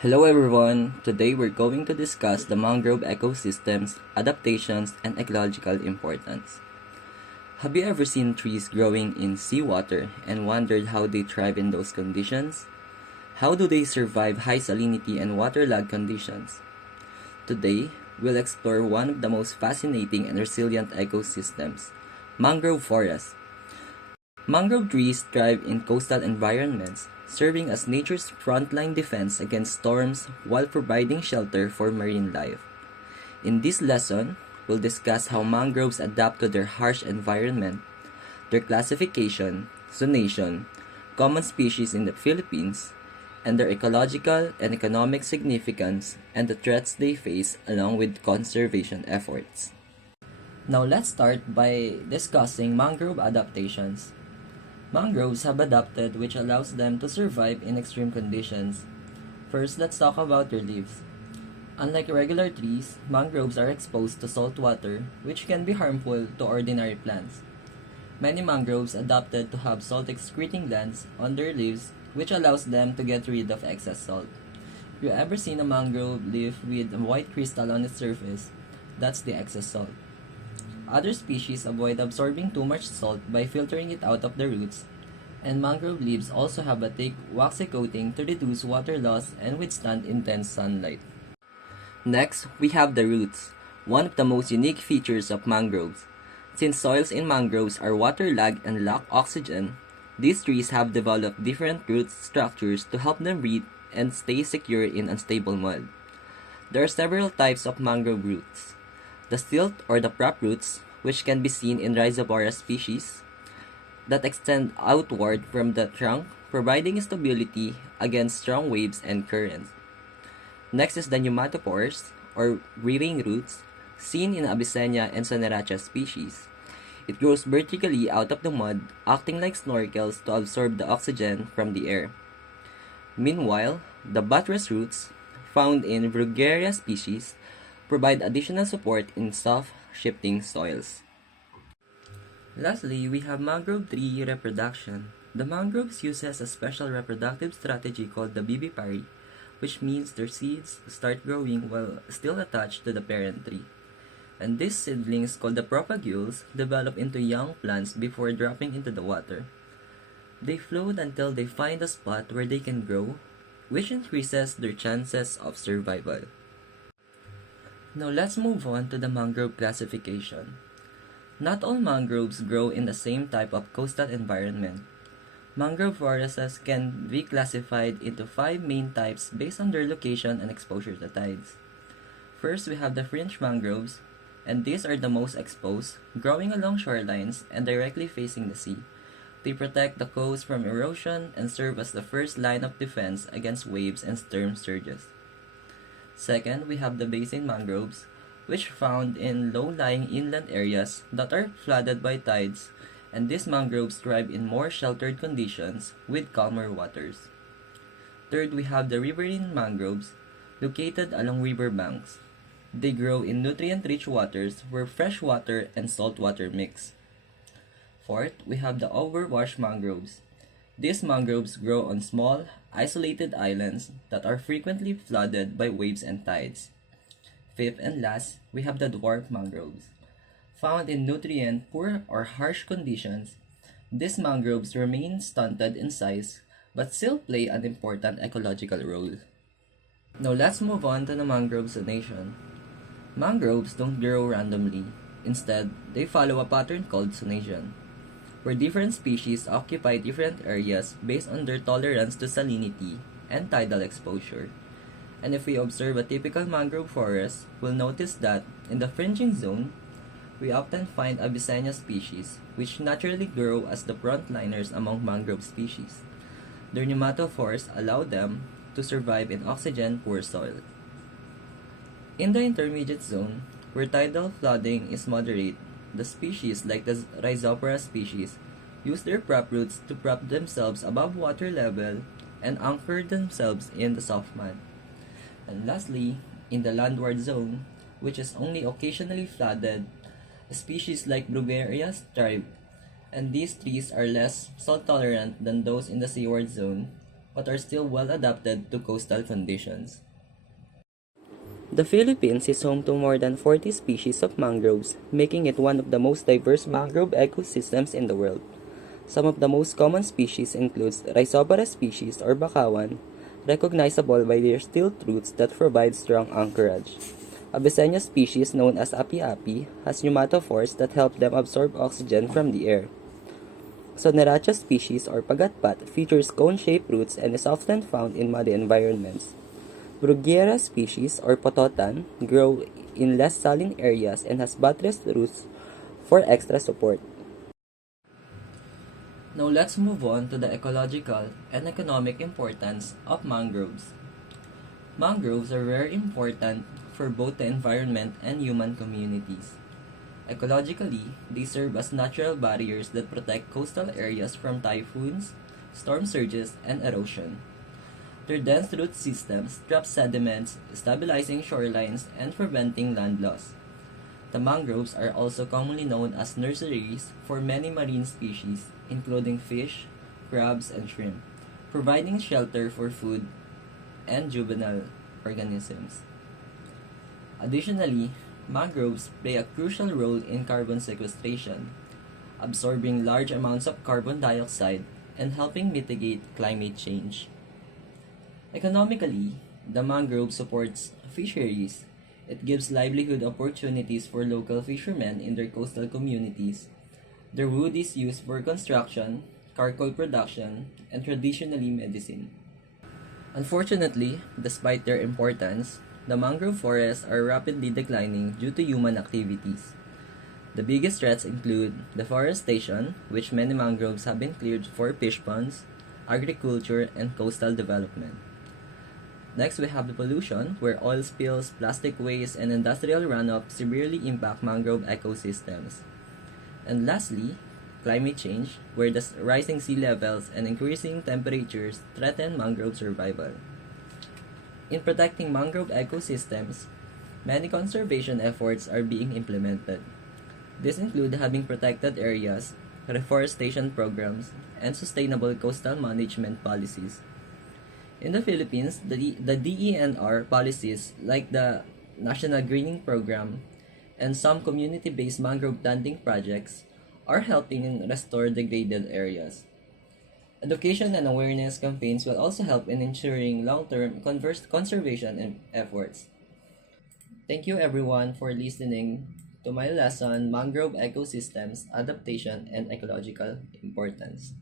Hello everyone! Today we're going to discuss the mangrove ecosystems, adaptations, and ecological importance. Have you ever seen trees growing in seawater and wondered how they thrive in those conditions? How do they survive high salinity and waterlogged conditions? Today, we'll explore one of the most fascinating and resilient ecosystems, mangrove forests. Mangrove trees thrive in coastal environments, serving as nature's frontline defense against storms while providing shelter for marine life. In this lesson, we'll discuss how mangroves adapt to their harsh environment, their classification, zonation, common species in the Philippines, and their ecological and economic significance and the threats they face along with conservation efforts. Now let's start by discussing mangrove adaptations. Mangroves have adapted which allows them to survive in extreme conditions. First, let's talk about their leaves. Unlike regular trees, mangroves are exposed to salt water, which can be harmful to ordinary plants. Many mangroves adapted to have salt-excreting glands on their leaves, which allows them to get rid of excess salt. If you ever seen a mangrove leaf with a white crystal on its surface, that's the excess salt. Other species avoid absorbing too much salt by filtering it out of the roots, and mangrove leaves also have a thick, waxy coating to reduce water loss and withstand intense sunlight. Next, we have the roots, one of the most unique features of mangroves. Since soils in mangroves are waterlogged and lack oxygen, these trees have developed different root structures to help them breathe and stay secure in unstable mud. There are several types of mangrove roots. The stilt or the prop roots, which can be seen in Rhizophora species, that extend outward from the trunk, providing stability against strong waves and currents. Next is the pneumatophores, or breathing roots, seen in Abyssinia and Soneracha species. It grows vertically out of the mud, acting like snorkels to absorb the oxygen from the air. Meanwhile, the buttress roots, found in Bruguiera species, provide additional support in soft, shifting soils. Lastly, we have mangrove tree reproduction. The mangroves uses a special reproductive strategy called the vivipary, which means their seeds start growing while still attached to the parent tree. And these seedlings, called the propagules, develop into young plants before dropping into the water. They float until they find a spot where they can grow, which increases their chances of survival. Now let's move on to the mangrove classification. Not all mangroves grow in the same type of coastal environment. Mangrove forests can be classified into 5 main types based on their location and exposure to tides. First, we have the fringe mangroves, and these are the most exposed, growing along shorelines and directly facing the sea. They protect the coast from erosion and serve as the first line of defense against waves and storm surges. Second, we have the basin mangroves, which are found in low-lying inland areas that are flooded by tides, and these mangroves thrive in more sheltered conditions with calmer waters. Third, we have the riverine mangroves, located along river banks. They grow in nutrient-rich waters where fresh water and salt water mix. Fourth, we have the overwash mangroves. These mangroves grow on small, isolated islands that are frequently flooded by waves and tides. Fifth and last, we have the dwarf mangroves. Found in nutrient-poor or harsh conditions, these mangroves remain stunted in size but still play an important ecological role. Now let's move on to the mangrove zonation. Mangroves don't grow randomly. Instead, they follow a pattern called zonation, where different species occupy different areas based on their tolerance to salinity and tidal exposure. And if we observe a typical mangrove forest, we'll notice that in the fringing zone, we often find Abyssinia species, which naturally grow as the frontliners among mangrove species. Their pneumatophores allow them to survive in oxygen-poor soil. In the intermediate zone, where tidal flooding is moderate, the species like the Rhizophora species use their prop roots to prop themselves above water level and anchor themselves in the soft mud. And lastly, in the landward zone, which is only occasionally flooded, species like Bruguiera thrive, and these trees are less salt tolerant than those in the seaward zone, but are still well adapted to coastal conditions. The Philippines is home to more than 40 species of mangroves, making it one of the most diverse mangrove ecosystems in the world. Some of the most common species includes Rhizophora species or bakawan, recognizable by their steel roots that provide strong anchorage. Avicennia species known as api-api has pneumatophores that help them absorb oxygen from the air. Soneracha species or pagatpat features cone-shaped roots and is often found in muddy environments. Bruguiera species or pototan grow in less saline areas and has buttressed roots for extra support. Now let's move on to the ecological and economic importance of mangroves. Mangroves are very important for both the environment and human communities. Ecologically, they serve as natural barriers that protect coastal areas from typhoons, storm surges, and erosion. Their dense root systems trap sediments, stabilizing shorelines and preventing land loss. The mangroves are also commonly known as nurseries for many marine species, including fish, crabs, and shrimp, providing shelter for food and juvenile organisms. Additionally, mangroves play a crucial role in carbon sequestration, absorbing large amounts of carbon dioxide and helping mitigate climate change. Economically, the mangrove supports fisheries. It gives livelihood opportunities for local fishermen in their coastal communities. Their wood is used for construction, charcoal production, and traditionally medicine. Unfortunately, despite their importance, the mangrove forests are rapidly declining due to human activities. The biggest threats include deforestation, which many mangroves have been cleared for fish ponds, agriculture, and coastal development. Next, we have the pollution, where oil spills, plastic waste, and industrial runoff severely impact mangrove ecosystems. And lastly, climate change, where the rising sea levels and increasing temperatures threaten mangrove survival. In protecting mangrove ecosystems, many conservation efforts are being implemented. These include having protected areas, reforestation programs, and sustainable coastal management policies. In the Philippines, the DENR policies like the National Greening Program and some community-based mangrove planting projects are helping restore degraded areas. Education and awareness campaigns will also help in ensuring long-term conservation efforts. Thank you everyone for listening to my lesson, Mangrove Ecosystems, Adaptation, and Ecological Importance.